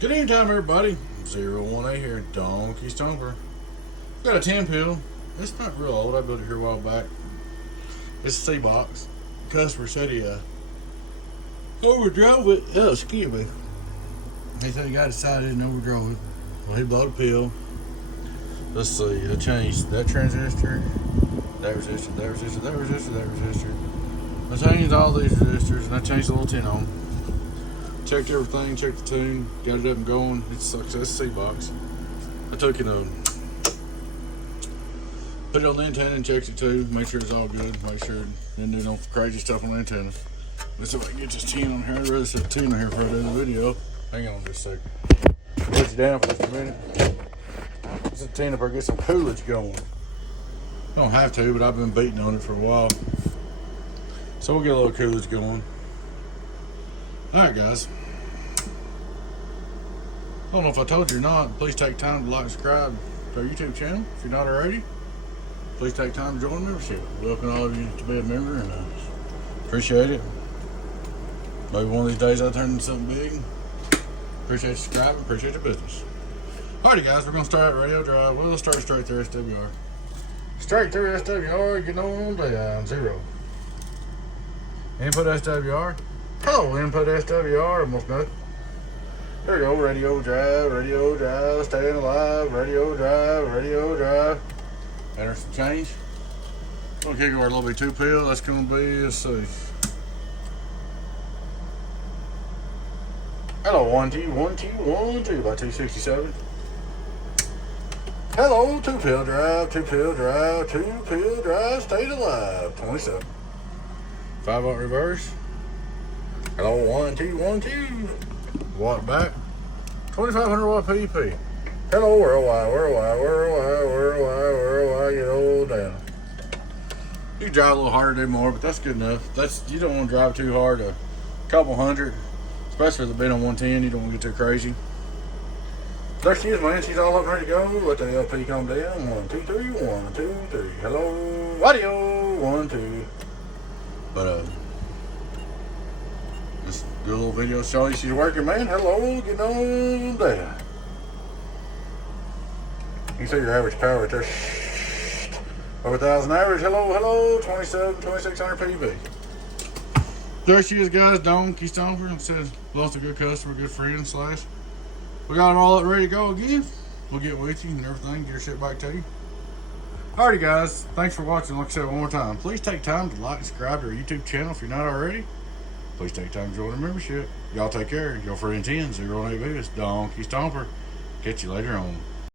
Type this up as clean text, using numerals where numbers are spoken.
Good evening time, everybody. 01A here, Donkey Stomper. Got a 10 pill. It's not real old. I built it here a while back. It's a C-box. Customer said he overdrove it. Oh, excuse me. He said he got excited and overdrove it. Well, he bought a pill. Let's see. I changed that transistor, that resistor, that resistor, that resistor, that resistor. I changed all these resistors and I changed the little 10 ohm. Checked everything, checked the tune, got it up and going. It's a success C-box. I took it put it on the antenna and checked it too. Make sure it's all good. Make sure it didn't do no crazy stuff on the antenna. Let's see if I can get this 10 on here. I'd rather set 10 on here for the video. Hang on just a second. Put you down for just a minute. Set 10 up there, get some coolage going. Don't have to, but I've been beating on it for a while. So we'll get a little coolage going. Alright guys. I don't know if I told you or not, please take time to like and subscribe to our YouTube channel if you're not already. Please take time to join the membership. Welcome all of you to be a member and appreciate it. Maybe one of these days I'll turn into something big. Appreciate you subscribing, appreciate your business. Alrighty guys, we're going to start at radio drive. Well, let's start straight through SWR. Straight through SWR, getting on down, 0. Input SWR. Hello, input SWR, almost nothing. There we go, radio drive, staying alive, radio drive. Enter some change. Gonna kick over a little bit 2 pill, that's gonna be, let's see. Hello, 1 2 by 267. Hello, 2 pill drive, stayed alive, 27. 5 volt reverse. Hello, 1 2 watt back, 2500 watt PEP. Hello, worldwide, get old down. You can drive a little harder, do more, but that's good enough. You don't want to drive too hard, a couple hundred, especially with it being on 110, you don't want to get too crazy. There she is, man, she's all up and ready to go. Let the LP come down, 1 2 3, 1 2 3. Hello, radio, 1 2. But just do a little video showing you she's working, man. Hello, get on down. You can see your average power right there. Over 1,000 average. Hello, 2600 PV. There she is, guys. Donkey Stomper. Says lost a good customer, good friend / we got them all up ready to go again. We'll get with you and everything, get your shit back to you. Alrighty guys, thanks for watching. Like I said one more time, please take time to like and subscribe to our YouTube channel if you're not already. Please take time to join the membership. Y'all take care. Your friend 10, 08B, it's Donkey Stomper. Catch you later on.